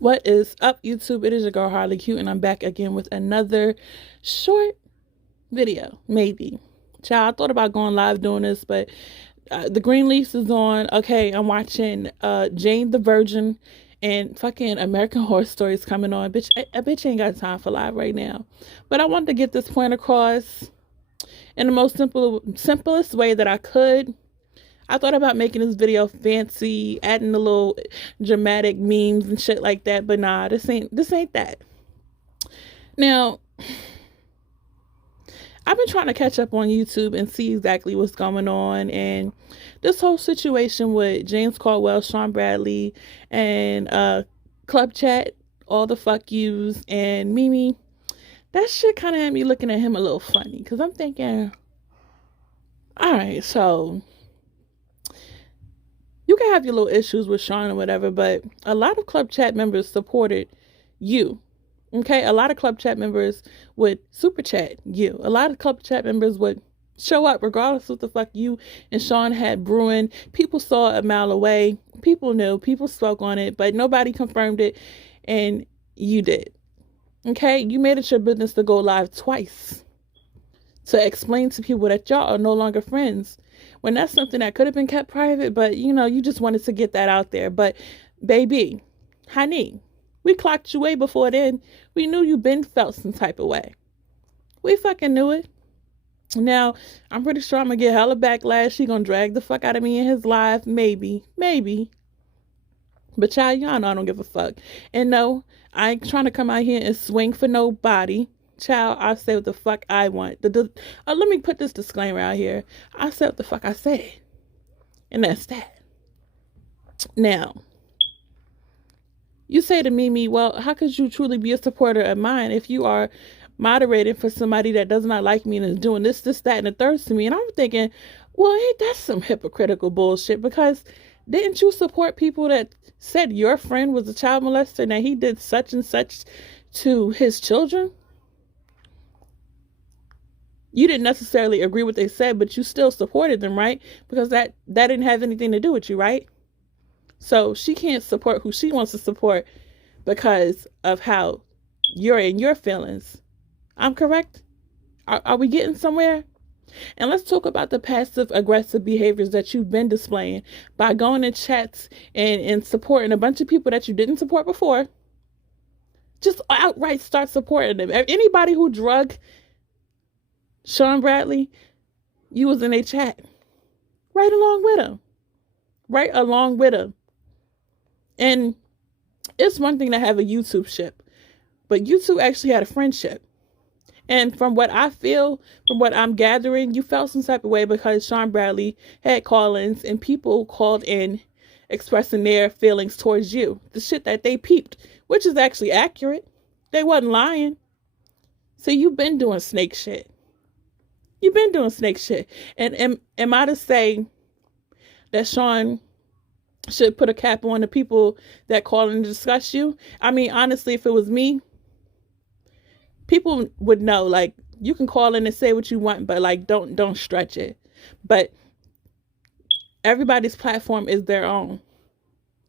What is up, YouTube? It is your girl Harley Cute, and I'm back again with another short video. Maybe. Child, I thought about going live doing this, but the green leaf is on. Okay, I'm watching Jane the Virgin and fucking American Horror Stories coming on. Bitch, a bitch ain't got time for live right now. But I wanted to get this point across in the most simplest way that I could. I thought about making this video fancy, adding a little dramatic memes and shit like that, but nah, this ain't that. Now, I've been trying to catch up on YouTube and see exactly what's going on, and this whole situation with James Caldwell, Sean Bradley, and Club Chat, all the fuck yous, and Mimi, that shit kind of had me looking at him a little funny, because I'm thinking, all right, so you can have your little issues with Sean or whatever, but a lot of Club Chat members supported you. Okay, a lot of Club Chat members would super chat you. A lot of Club Chat members would show up regardless of what the fuck you and Sean had brewing. People saw it a mile away. People knew. People spoke on it, but nobody confirmed it, and you did. Okay, you made it your business to go live twice to explain to people that y'all are no longer friends, when that's something that could have been kept private, but you just wanted to get that out there. But baby, honey, we clocked you way before then. We knew you been felt some type of way. We fucking knew it. Now, I'm pretty sure I'm gonna get hella backlash. She gonna drag the fuck out of me in his live. Maybe. But y'all know I don't give a fuck. And no, I ain't trying to come out here and swing for nobody. Child, I say what the fuck I want. Let me put this disclaimer out here. I say what the fuck I say. And that's that. Now, you say to Mimi, well, how could you truly be a supporter of mine if you are moderating for somebody that does not like me and is doing this, that, and the third to me? And I'm thinking, well, ain't that some hypocritical bullshit? Because didn't you support people that said your friend was a child molester and that he did such and such to his children? You didn't necessarily agree with what they said, but you still supported them, right? Because that didn't have anything to do with you, right? So she can't support who she wants to support because of how you're in your feelings. I'm correct? Are we getting somewhere? And let's talk about the passive aggressive behaviors that you've been displaying by going in chats and supporting a bunch of people that you didn't support before. Just outright start supporting them. Anybody who drug Sean Bradley, you was in a chat right along with him. Right along with him. And it's one thing to have a YouTube ship, but you two actually had a friendship. And from what I feel, from what I'm gathering, you felt some type of way because Sean Bradley had call-ins and people called in expressing their feelings towards you. The shit that they peeped, which is actually accurate. They wasn't lying. So you've been doing snake shit. You've been doing snake shit. And am I to say that Sean should put a cap on the people that call and discuss you? I mean, honestly, if it was me, people would know, like, you can call in and say what you want, but like don't stretch it. But everybody's platform is their own.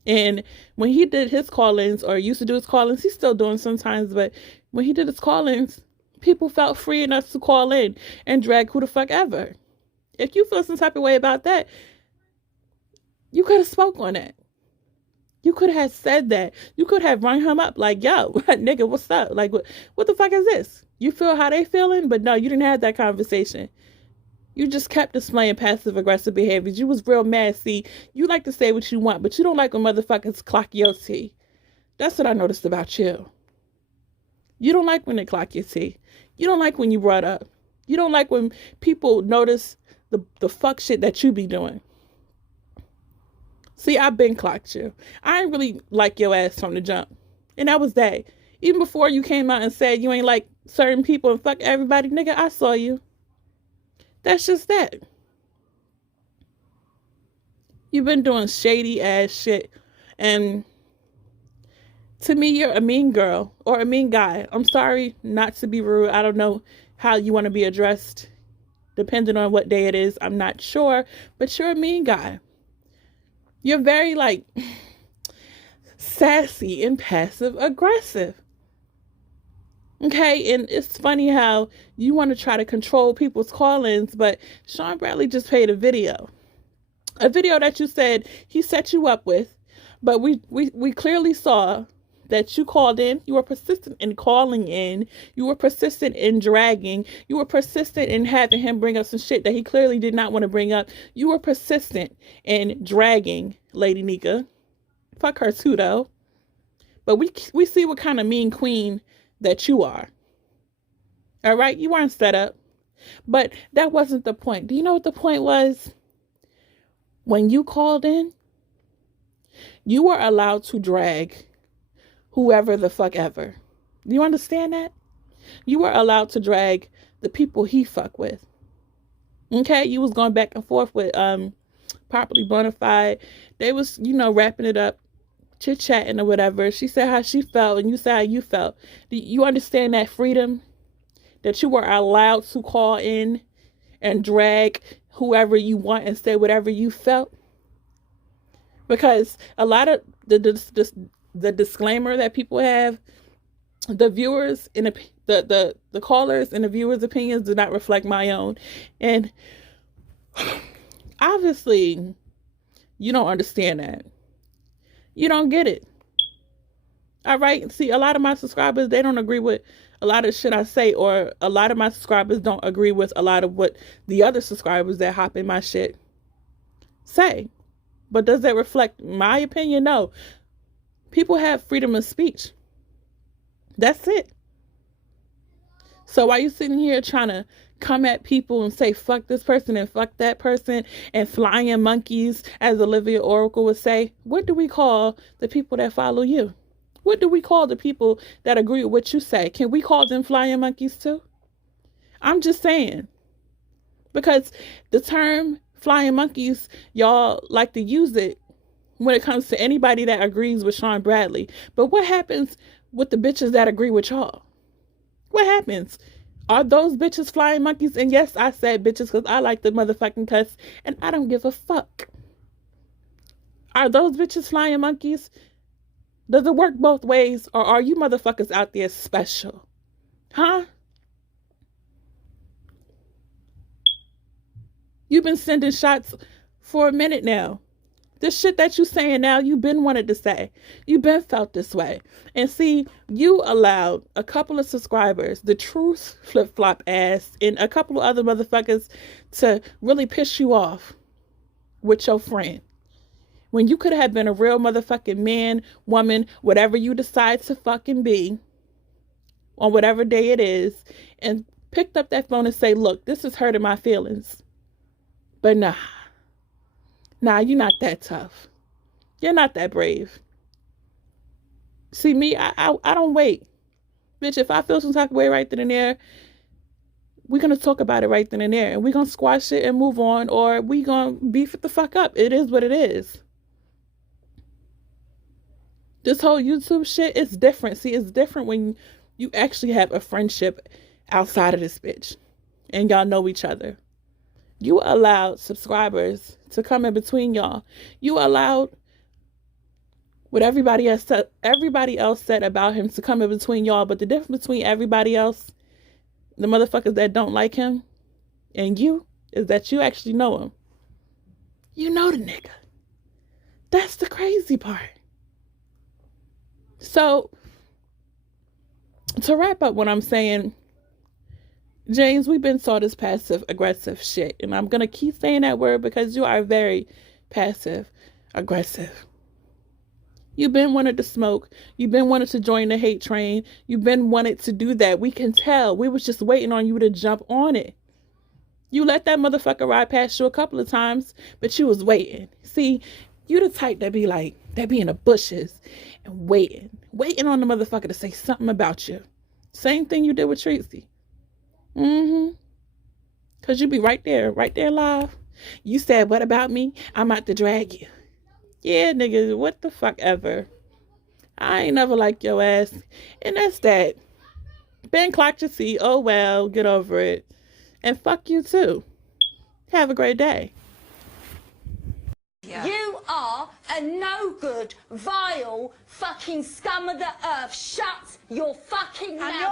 And when he did his call-ins, or used to do his call-ins, he's still doing sometimes, but when he did his call-ins, people felt free enough to call in and drag who the fuck ever. If you feel some type of way about that, you could have spoke on it. You could have said that. You could have rung him up like, yo, nigga, what's up? Like, what the fuck is this? You feel how they feeling? But no, you didn't have that conversation. You just kept displaying passive-aggressive behaviors. You was real mad. See, you like to say what you want, but you don't like when motherfuckers clock your tea. That's what I noticed about you. You don't like when they clock your tea. You don't like when you brought up. You don't like when people notice the fuck shit that you be doing. See, I've been clocked you. I ain't really like your ass from the jump. And that was that. Even before you came out and said you ain't like certain people and fuck everybody, nigga, I saw you. That's just that. You've been doing shady ass shit. And to me, you're a mean girl or a mean guy. I'm sorry not to be rude. I don't know how you want to be addressed, depending on what day it is. I'm not sure. But you're a mean guy. You're very like, sassy and passive aggressive. Okay, and it's funny how you want to try to control people's call-ins, but Sean Bradley just played a video that you said he set you up with, but we clearly saw that you called in. You were persistent in calling in. You were persistent in dragging. You were persistent in having him bring up some shit that he clearly did not want to bring up. You were persistent in dragging Lady Nika. Fuck her too, though. But we see what kind of mean queen that you are. All right? You weren't set up. But that wasn't the point. Do you know what the point was? When you called in, you were allowed to drag whoever the fuck ever. Do you understand that? You were allowed to drag the people he fuck with. Okay? You was going back and forth with Properly Bonafide. They was, wrapping it up, chit-chatting or whatever. She said how she felt and you said how you felt. Do you understand that freedom? That you were allowed to call in and drag whoever you want and say whatever you felt? Because a lot of the disclaimer that people have, the viewers and the callers and the viewers' opinions do not reflect my own. And obviously, you don't understand that. You don't get it. All right? See, a lot of my subscribers, they don't agree with a lot of shit I say, or a lot of my subscribers don't agree with a lot of what the other subscribers that hop in my shit say. But does that reflect my opinion? No. People have freedom of speech. That's it. So why you sitting here trying to come at people and say fuck this person and fuck that person and flying monkeys, as Olivia Oracle would say? What do we call the people that follow you? What do we call the people that agree with what you say? Can we call them flying monkeys too? I'm just saying. Because the term flying monkeys, y'all like to use it when it comes to anybody that agrees with Sean Bradley. But what happens with the bitches that agree with y'all? What happens? Are those bitches flying monkeys? And yes, I said bitches because I like the motherfucking cuss and I don't give a fuck. Are those bitches flying monkeys? Does it work both ways? Or are you motherfuckers out there special? Huh? You've been sending shots for a minute now. This shit that you saying now, you've been wanted to say. You've been felt this way. And see, you allowed a couple of subscribers, the truth flip-flop ass, and a couple of other motherfuckers to really piss you off with your friend. When you could have been a real motherfucking man, woman, whatever you decide to fucking be, on whatever day it is, and picked up that phone and say, look, this is hurting my feelings. But nah, you're not that tough. You're not that brave. See, me, I don't wait. Bitch, if I feel some type of way right then and there, we're going to talk about it right then and there. And we're going to squash it and move on, or we're going to beef it the fuck up. It is what it is. This whole YouTube shit is different. See, it's different when you actually have a friendship outside of this bitch. And y'all know each other. You allowed subscribers to come in between y'all. You allowed what everybody else said about him to come in between y'all. But the difference between everybody else, the motherfuckers that don't like him, and you, is that you actually know him. You know the nigga. That's the crazy part. So, to wrap up what I'm saying, James, we've been saw this passive aggressive shit. And I'm going to keep saying that word because you are very passive aggressive. You've been wanted to smoke. You've been wanted to join the hate train. You've been wanted to do that. We can tell. We was just waiting on you to jump on it. You let that motherfucker ride past you a couple of times, but you was waiting. See, you the type that be in the bushes and waiting on the motherfucker to say something about you. Same thing you did with Tracy. Cause you be right there live. You said, what about me? I'm out to drag you. Yeah, nigga, what the fuck ever. I ain't never liked your ass. And that's that. Ben clocked your seat. Oh well, get over it. And fuck you too. Have a great day. Yeah. You are a no good, vile, fucking scum of the earth. Shut your fucking mouth.